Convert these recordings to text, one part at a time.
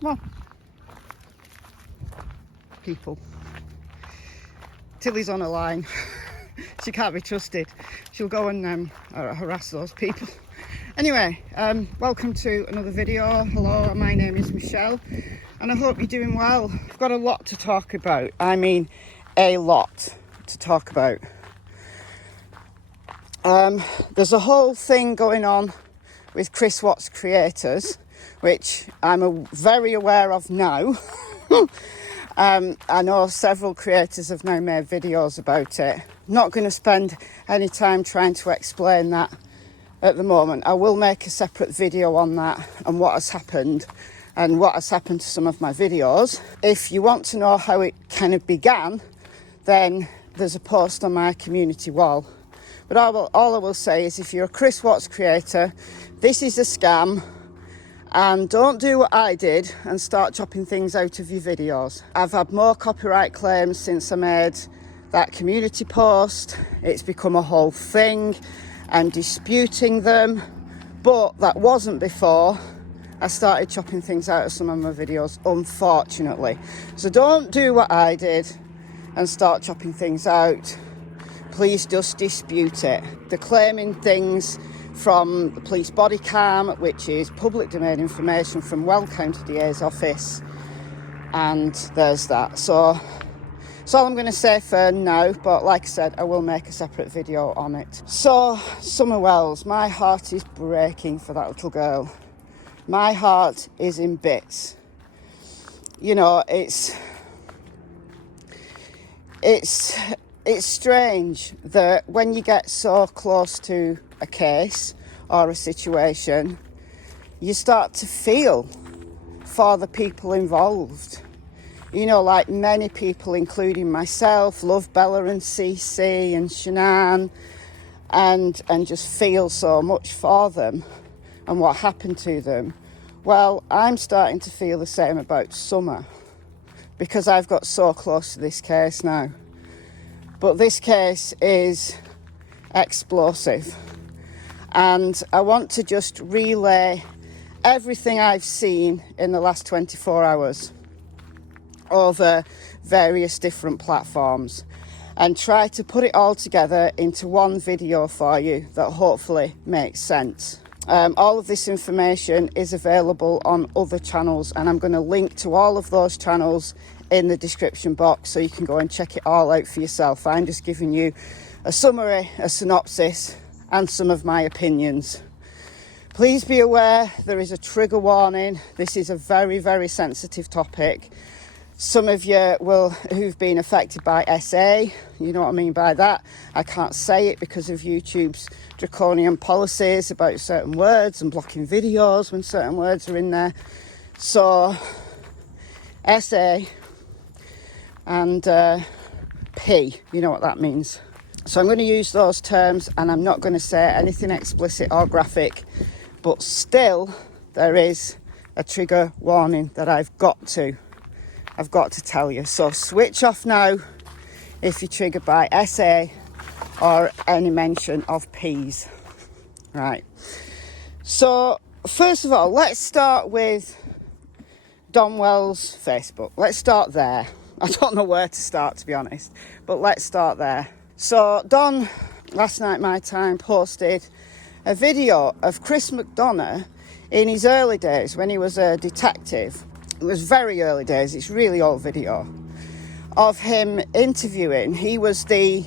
Come on. People. Tilly's on a line. She can't be trusted. She'll go and harass those people. Anyway, welcome to another video. Hello, my name is Michelle and I hope you're doing well. I've got a lot to talk about. I mean, a lot to talk about. There's a whole thing going on with Chris Watts creators, which I'm very aware of now. I know several creators have now made videos about it. Not going to spend any time trying to explain that at the moment. I will make a separate video on that and what has happened and what has happened to some of my videos. If you want to know how it kind of began, then there's a post on my community wall. But all I will say is, if you're a Chris Watts creator, this is a scam. And don't do what I did and start chopping things out of your videos. I've had more copyright claims since I made that community post. It's become a whole thing. I'm disputing them, but that wasn't before I started chopping things out of some of my videos, unfortunately. So don't do what I did and start chopping things out. Please just dispute it. They're claiming things from the police body cam, which is public domain information from Wells County DA's office, and there's that. So that's all I'm going to say for now, but like I said, I will make a separate video on it. So, Summer Wells, my heart is breaking for that little girl. My heart is in bits. You know, it's strange that when you get so close to a case or a situation, you start to feel for the people involved. You know, like many people, including myself, love Bella and Cece and Shanann, and just feel so much for them and what happened to them. Well, I'm starting to feel the same about Summer because I've got so close to this case now. But this case is explosive. And I want to just relay everything I've seen in the last 24 hours over various different platforms and try to put it all together into one video for you that hopefully makes sense. All of this information is available on other channels, and I'm going to link to all of those channels in the description box so you can go and check it all out for yourself. I'm just giving you a summary, a synopsis, and some of my opinions. Please be aware there is a trigger warning. This is a very, very sensitive topic. Some of you who've been affected by SA, you know what I mean by that. I can't say it because of YouTube's draconian policies about certain words and blocking videos when certain words are in there. So, SA and P, you know what that means. So I'm going to use those terms and I'm not going to say anything explicit or graphic, but still there is a trigger warning that I've got to tell you. So switch off now if you're triggered by SA or any mention of P's. Right. So first of all, let's start with Don Wells' Facebook. Let's start there. I don't know where to start, to be honest, but let's start there. So Don, last night my time, posted a video of Chris McDonough in his early days when he was a detective. It was very early days, it's really old video, of him interviewing. He was the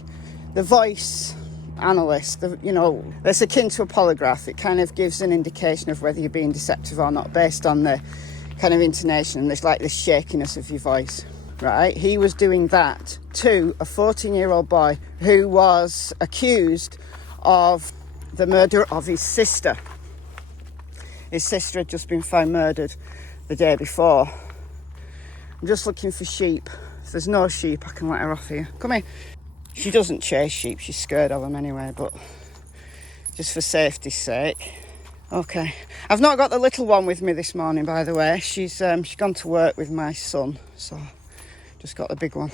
voice analyst, that's akin to a polygraph. It kind of gives an indication of whether you're being deceptive or not based on the kind of intonation and there's like the shakiness of your voice, right? He was doing that to a 14-year-old boy who was accused of the murder of his sister. His sister had just been found murdered the day before. I'm just looking for sheep. If there's no sheep, I can let her off here. Come here. She doesn't chase sheep, she's scared of them anyway, but just for safety's sake. Okay. I've not got the little one with me this morning, by the way. She's gone to work with my son, so just got the big one.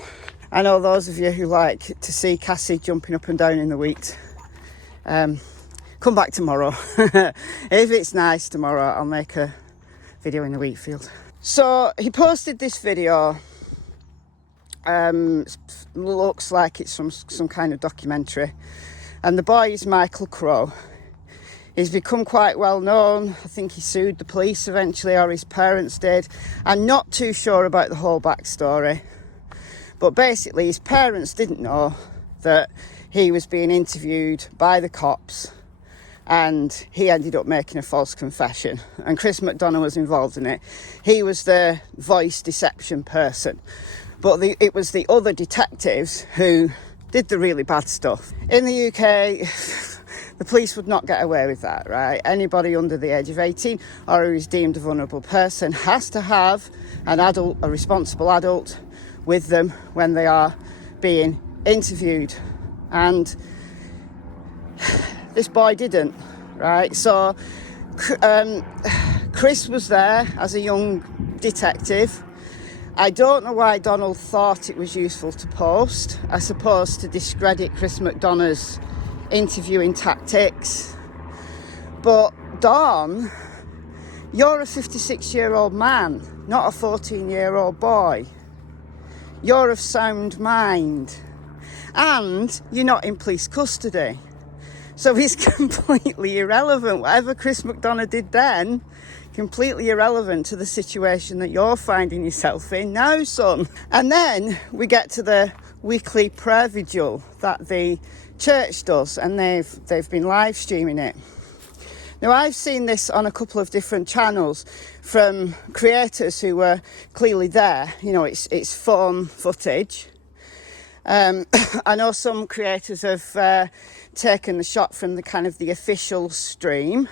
I know those of you who like to see Cassie jumping up and down in the wheat. Come back tomorrow. If it's nice tomorrow, I'll make a video in the wheat field. So he posted this video. Looks like it's from some kind of documentary, and the boy is Michael Crowe. He's become quite well known. I think he sued the police eventually, or his parents did. I'm not too sure about the whole backstory, but basically his parents didn't know that he was being interviewed by the cops, and he ended up making a false confession, and Chris McDonough was involved in it. He was the voice deception person, but it was the other detectives who did the really bad stuff. In the UK, the police would not get away with that, right? Anybody under the age of 18 or who is deemed a vulnerable person has to have an adult, a responsible adult, with them when they are being interviewed. And this boy didn't, right? So Chris was there as a young detective. I don't know why Donald thought it was useful to post. I suppose to discredit Chris McDonough's interviewing tactics. But Don, you're a 56-year-old man, not a 14-year-old boy. You're of sound mind, and you're not in police custody. So he's completely irrelevant. Whatever Chris McDonough did then, completely irrelevant to the situation that you're finding yourself in now, son. And then we get to the weekly prayer vigil that the church does, and they've been live streaming it. Now, I've seen this on a couple of different channels from creators who were clearly there. You know, it's phone footage. I know some creators have taken the shot from the kind of the official stream.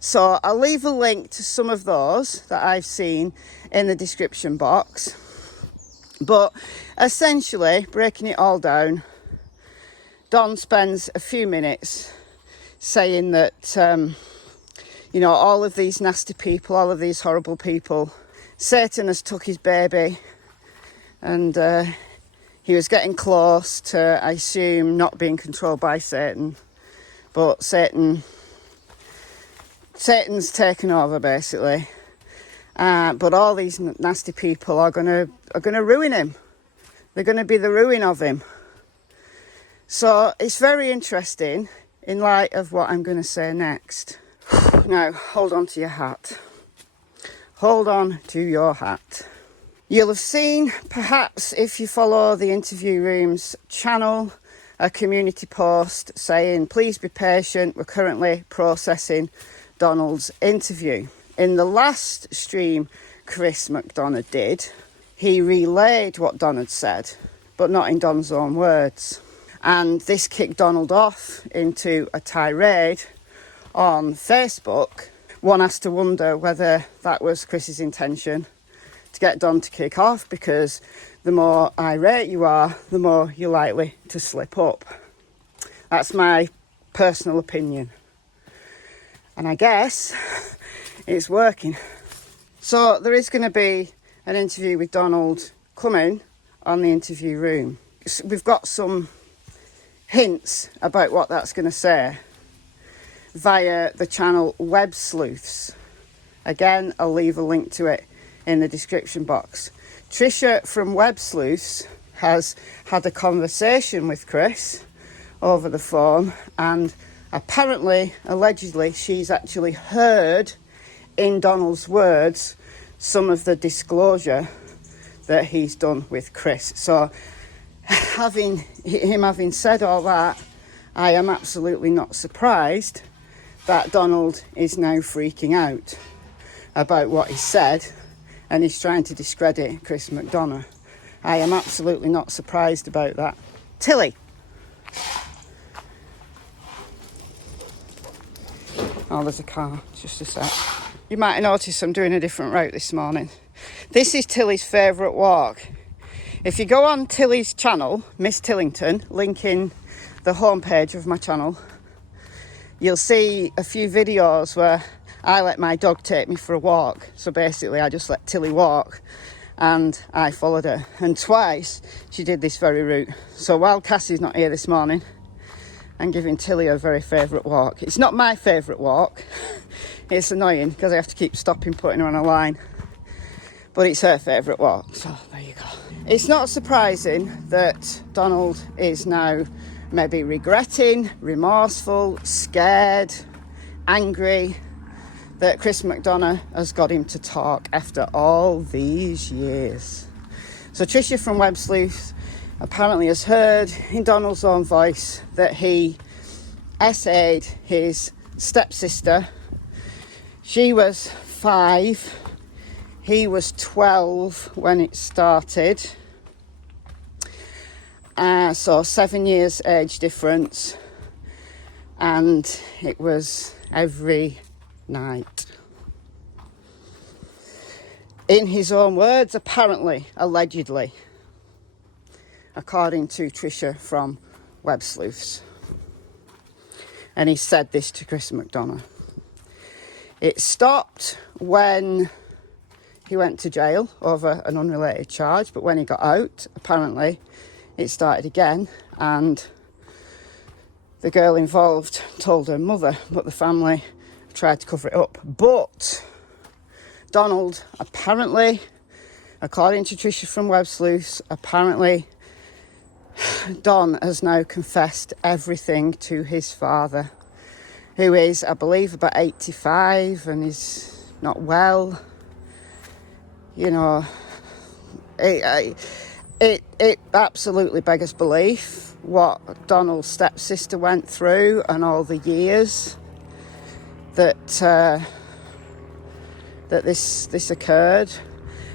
So I'll leave a link to some of those that I've seen in the description box. But essentially, breaking it all down, Don spends a few minutes saying that, you know, all of these nasty people, all of these horrible people, Satan has took his baby, and he was getting close to, I assume, not being controlled by Satan, but Satan's taken over, basically. But all these nasty people are gonna ruin him. They're gonna be the ruin of him. So it's very interesting in light of what I'm gonna say next. Now, hold on to your hat. Hold on to your hat. You'll have seen, perhaps if you follow the Interview Room's channel, a community post saying, please be patient, we're currently processing Donald's interview. In the last stream Chris McDonough did, he relayed what Don had said, but not in Don's own words. And this kicked Donald off into a tirade on Facebook. One has to wonder whether that was Chris's intention, to get Don to kick off, because the more irate you are, the more you're likely to slip up. That's my personal opinion. And I guess it's working. So there is going to be an interview with Donald coming on the Interview Room. We've got some hints about what that's going to say via the channel Websleaths. Again, I'll leave a link to it in the description box. Trisha from Websleaths has had a conversation with Chris over the phone, and apparently, allegedly, she's actually heard in Donald's words some of the disclosure that he's done with Chris. So having said all that, I am absolutely not surprised that Donald is now freaking out about what he said, and he's trying to discredit Chris McDonough. I am absolutely not surprised about that. Tilly. Oh, there's a car. Just a sec. You might have noticed I'm doing a different route this morning. This is Tilly's favourite walk. If you go on Tilly's channel, Miss Tillington, link in the homepage of my channel, you'll see a few videos where I let my dog take me for a walk. So basically I just let Tilly walk and I followed her. And twice she did this very route. So while Cassie's not here this morning, I'm giving Tilly her very favourite walk. It's not my favourite walk. It's annoying because I have to keep stopping, putting her on a line. but it's her favourite walk, so there you go. It's not surprising that Donald is now maybe regretting, remorseful, scared, angry that Chris McDonough has got him to talk after all these years. So Tricia from Websleaths apparently has heard in Donald's own voice that he essayed his stepsister. She was 5, he was 12 when it started. So 7 years age difference, and it was every night. In his own words, apparently, allegedly, according to Tricia from Websleaths. And he said this to Chris McDonough. It stopped when he went to jail over an unrelated charge, but when he got out, apparently, it started again, and the girl involved told her mother, but the family tried to cover it up. But Donald, apparently, according to Tricia from Websleaths, apparently Don has now confessed everything to his father, who is, I believe, about 85 and is not well. You know, it absolutely beggars belief what Donald's stepsister went through and all the years that this occurred,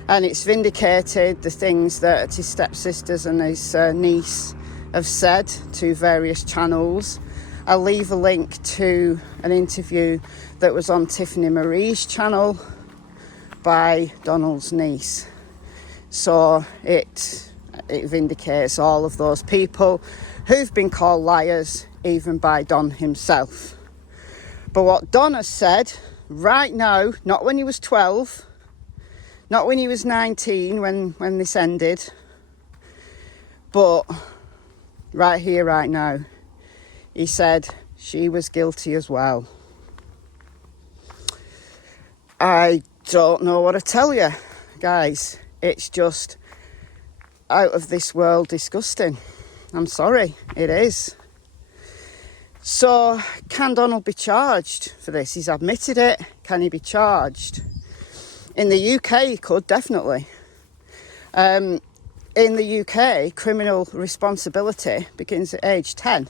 and it's vindicated the things that his stepsisters and his niece have said to various channels. I'll leave a link to an interview that was on Tiffany Marie's channel by Donald's niece. So it vindicates all of those people who've been called liars, even by Don himself. But what Don has said right now, not when he was 12, not when he was 19 when this ended, but right here, right now, he said she was guilty as well. I don't know what to tell you, guys. It's just out of this world disgusting. I'm sorry, it is. So, can Donald be charged for this? He's admitted it. Can he be charged? In the UK, he could, definitely. In the UK, criminal responsibility begins at age 10.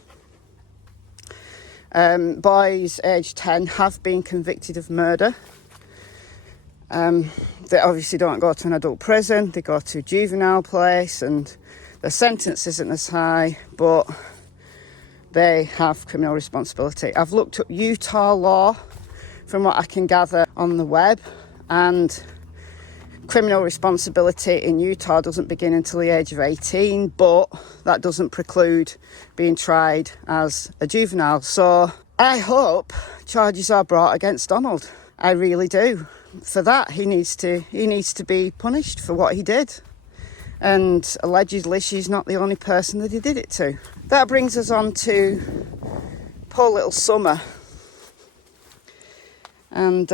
Boys aged 10 have been convicted of murder. They obviously don't go to an adult prison, they go to a juvenile place, and the sentence isn't as high, but they have criminal responsibility. I've looked up Utah law from what I can gather on the web, and criminal responsibility in Utah doesn't begin until the age of 18, but that doesn't preclude being tried as a juvenile. So I hope charges are brought against Donald. I really do. For that, he needs to be punished for what he did. And allegedly, she's not the only person that he did it to. That brings us on to poor little Summer. And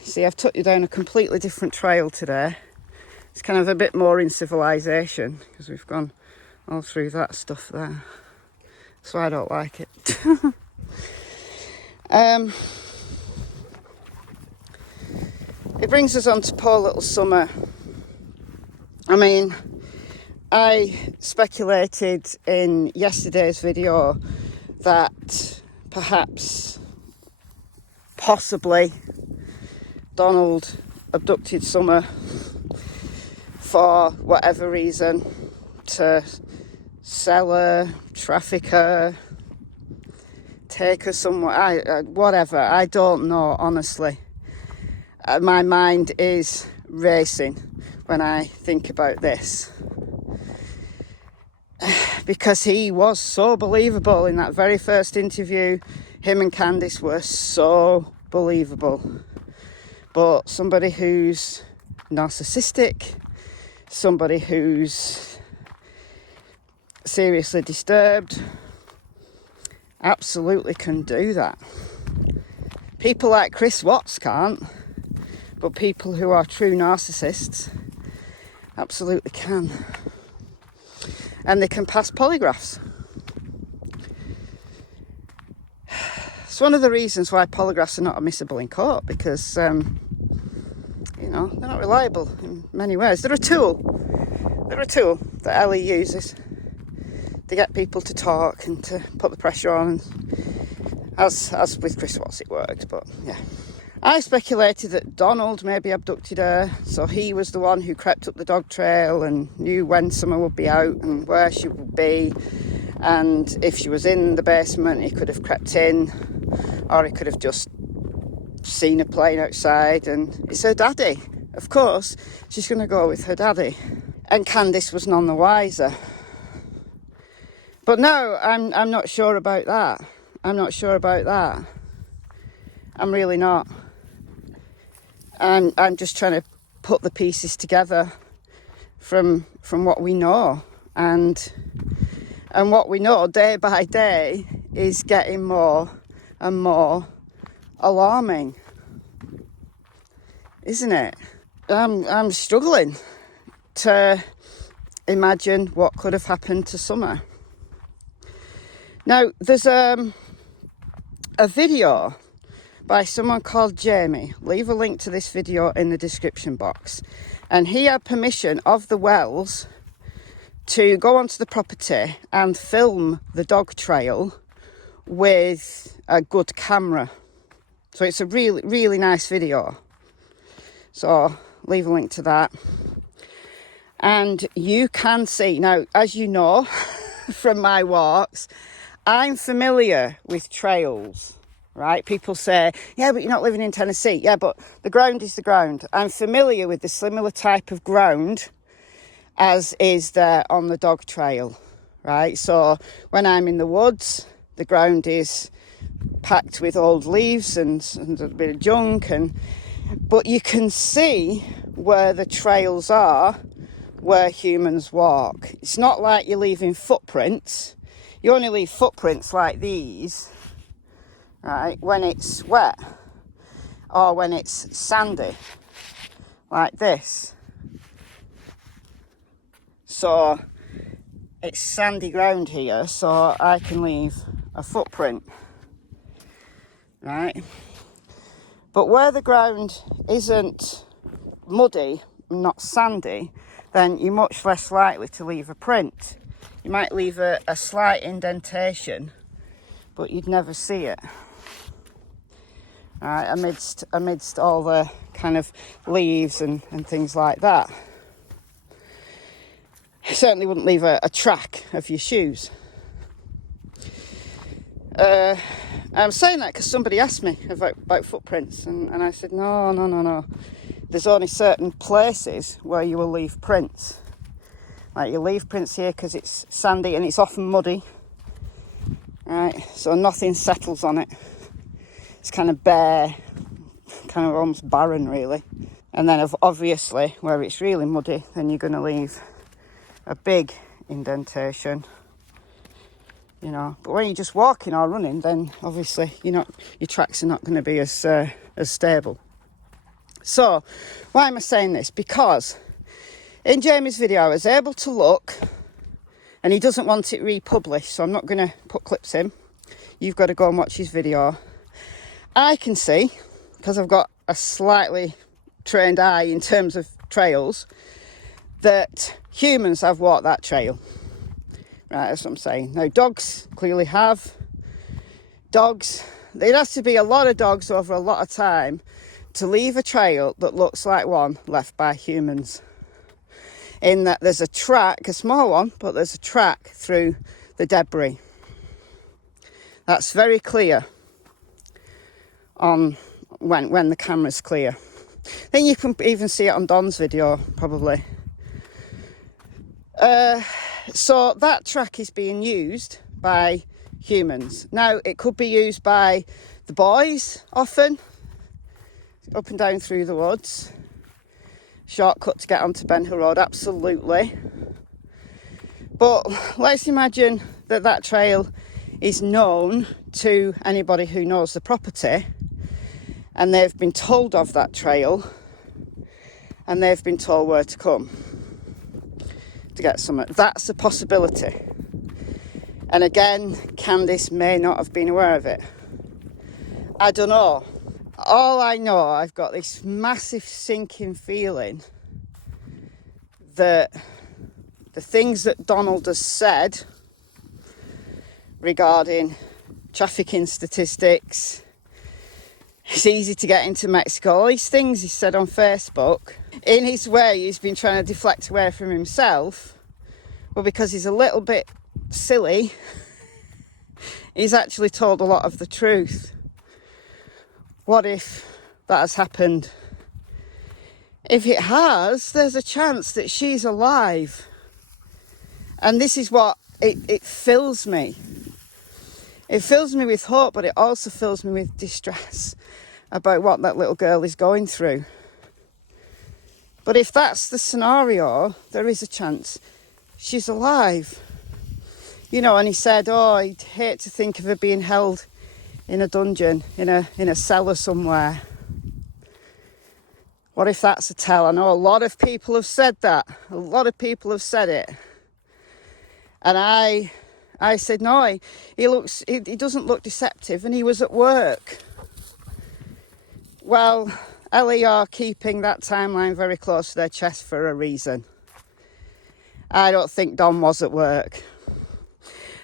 see, I've took you down a completely different trail today. It's kind of a bit more in civilization, because we've gone all through that stuff there. So I don't like it. It brings us on to poor little Summer. I mean, I speculated in yesterday's video that perhaps, possibly, Donald abducted Summer for whatever reason, to sell her, traffic her, take her somewhere, whatever. I don't know, honestly. My mind is racing when I think about this, because he was so believable in that very first interview. Him and Candice were so believable. But somebody who's narcissistic, somebody who's seriously disturbed, absolutely can do that. People like Chris Watts can't, but people who are true narcissists Absolutely can. And they can pass polygraphs. It's one of the reasons why polygraphs are not admissible in court, because, you know, they're not reliable in many ways. They're a tool. They're a tool that Ellie uses to get people to talk and to put the pressure on. As with Chris Watts, it worked, but yeah. I speculated that Donald maybe abducted her, so he was the one who crept up the dog trail and knew when Summer would be out and where she would be. And if she was in the basement, he could have crept in, or he could have just seen her playing outside. And it's her daddy. Of course, she's going to go with her daddy. And Candice was none the wiser. But no, I'm not sure about that. I'm not sure about that. I'm really not. I'm just trying to put the pieces together from what we know, and what we know day by day is getting more and more alarming, isn't it? I'm struggling to imagine what could have happened to Summer. Now, there's a video by someone called Jamie. Leave a link to this video in the description box. And he had permission of the Wells to go onto the property and film the dog trail with a good camera. So it's a really, really nice video. So leave a link to that. And you can see, now, as you know from my walks, I'm familiar with trails. Right? People say, yeah, but you're not living in Tennessee. Yeah, but the ground is the ground. I'm familiar with the similar type of ground as is there on the dog trail, right? So when I'm in the woods, the ground is packed with old leaves and a bit of junk. But you can see where the trails are, where humans walk. It's not like you're leaving footprints. You only leave footprints like these, right, when it's wet or when it's sandy, like this. So it's sandy ground here, so I can leave a footprint, right? But where the ground isn't muddy, not sandy, then you're much less likely to leave a print. You might leave a slight indentation, but you'd never see it. Right, amidst all the kind of leaves and things like that. You certainly wouldn't leave a track of your shoes. I'm saying that because somebody asked me about footprints, and I said, no. There's only certain places where you will leave prints. Like you leave prints here because it's sandy and it's often muddy. Right, so nothing settles on it. It's kind of bare, kind of almost barren, really. And then obviously, where it's really muddy, then you're going to leave a big indentation, you know. But when you're just walking or running, then obviously your tracks are not going to be as stable. So, why am I saying this? Because in Jamie's video, I was able to look, and he doesn't want it republished, so I'm not going to put clips in. You've got to go and watch his video. I can see, because I've got a slightly trained eye in terms of trails, that humans have walked that trail. Right, that's what I'm saying. Now, dogs clearly have. Dogs, there has to be a lot of dogs over a lot of time to leave a trail that looks like one left by humans. In that there's a track, a small one, but there's a track through the debris. That's very clear on when the camera's clear. Then you can even see it on Don's video, probably. So that track is being used by humans. Now, it could be used by the boys often, up and down through the woods. Shortcut to get onto Ben Hill Road, absolutely. But let's imagine that trail is known to anybody who knows the property, and they've been told of that trail, and they've been told where to come. to get some. That's a possibility. And again, Candus may not have been aware of it. I don't know. All I know, I've got this massive sinking feeling that the things that Donald has said regarding trafficking statistics, it's easy to get into Mexico, all these things he said on Facebook, in his way he's been trying to deflect away from himself, but because he's a little bit silly, he's actually told a lot of the truth. What if that has happened? If it has, there's a chance that she's alive. And this is what it fills me. It fills me with hope, but it also fills me with distress about what that little girl is going through. But if that's the scenario, there is a chance she's alive. You know, and he said, oh, he'd hate to think of her being held in a dungeon, in a cellar somewhere. What if that's a tell? I know a lot of people have said that. A lot of people have said it. And I said, no, he doesn't look deceptive, and he was at work. Well, Ellie are keeping that timeline very close to their chest for a reason. I don't think Don was at work.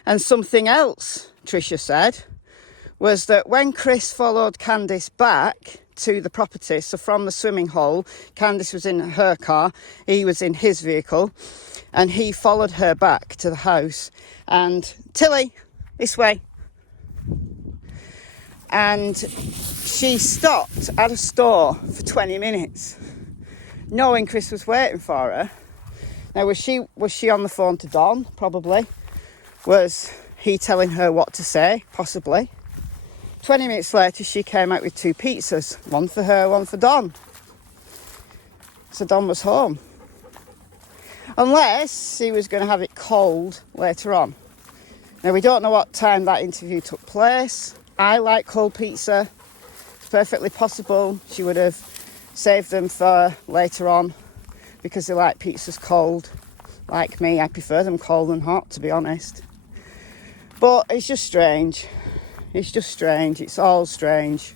And something else Trisha said was that when Chris followed Candus back to the property, so from the swimming hole, Candus was in her car, he was in his vehicle, and he followed her back to the house. And Tilly, this way. And she stopped at a store for 20 minutes, knowing Chris was waiting for her. Now, was she on the phone to Don? Probably. Was he telling her what to say? Possibly. 20 minutes later, she came out with 2 pizzas. One for her, one for Don. So Don was home. Unless he was going to have it cold later on. Now, we don't know what time that interview took place. I like cold pizza. It's perfectly possible she would have saved them for later on because they like pizzas cold. Like me, I prefer them cold than hot, to be honest. But it's just strange. It's just strange. It's all strange.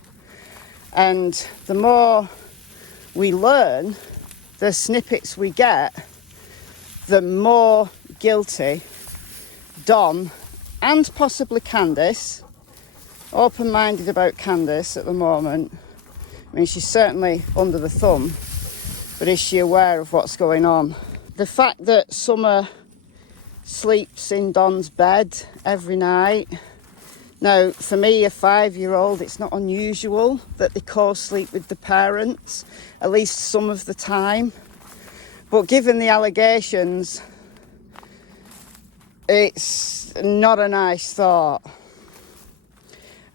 And the more we learn, the snippets we get, the more guilty Don and possibly Candus, open-minded about Candus at the moment. I mean, she's certainly under the thumb, but is she aware of what's going on? The fact that Summer sleeps in Don's bed every night. Now, for me, a 5-year-old, it's not unusual that they co-sleep with the parents, at least some of the time. But given the allegations, it's not a nice thought.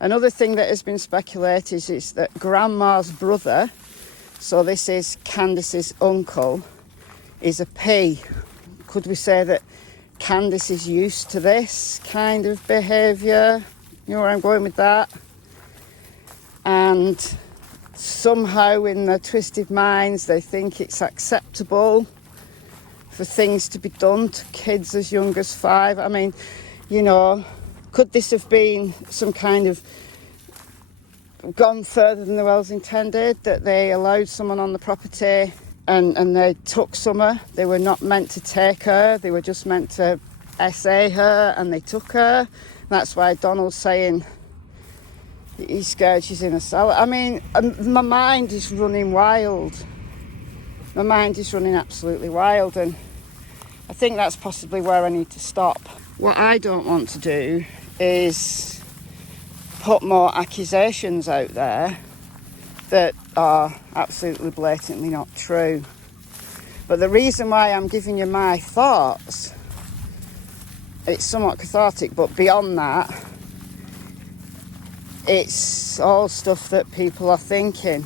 Another thing that has been speculated is that Grandma's brother, so this is Candus's uncle, is a P. Could we say that Candus is used to this kind of behaviour? You know where I'm going with that? And somehow in their twisted minds they think it's acceptable for things to be done to kids as young as 5. I mean, you know, could this have been some kind of gone further than the Wells intended, that they allowed someone on the property and they took Summer? They were not meant to take her, they were just meant to SA her, and they took her. That's why Donald's saying he's scared she's in a cellar. I mean, my mind is running wild. My mind is running absolutely wild, and I think that's possibly where I need to stop. What I don't want to do is put more accusations out there that are absolutely blatantly not true. But the reason why I'm giving you my thoughts, it's somewhat cathartic, but beyond that, it's all stuff that people are thinking.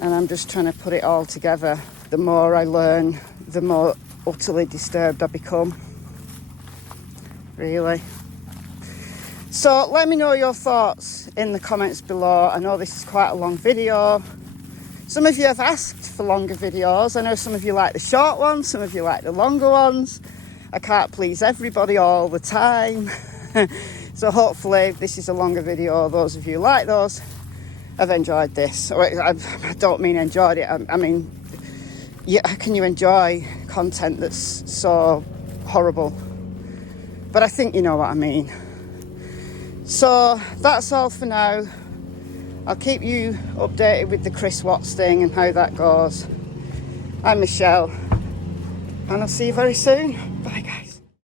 And I'm just trying to put it all together. The more I learn, the more utterly disturbed I become. Really. So let me know your thoughts in the comments below. I know this is quite a long video. Some of you have asked for longer videos. I know some of you like the short ones, some of you like the longer ones. I can't please everybody all the time. So hopefully this is a longer video. Those of you who like those have enjoyed this. I don't mean enjoyed it. I mean, yeah, how can you enjoy content that's so horrible? But I think you know what I mean. So that's all for now. I'll keep you updated with the Chris Watts thing and how that goes. I'm Michelle, and I'll see you very soon. Bye, guys.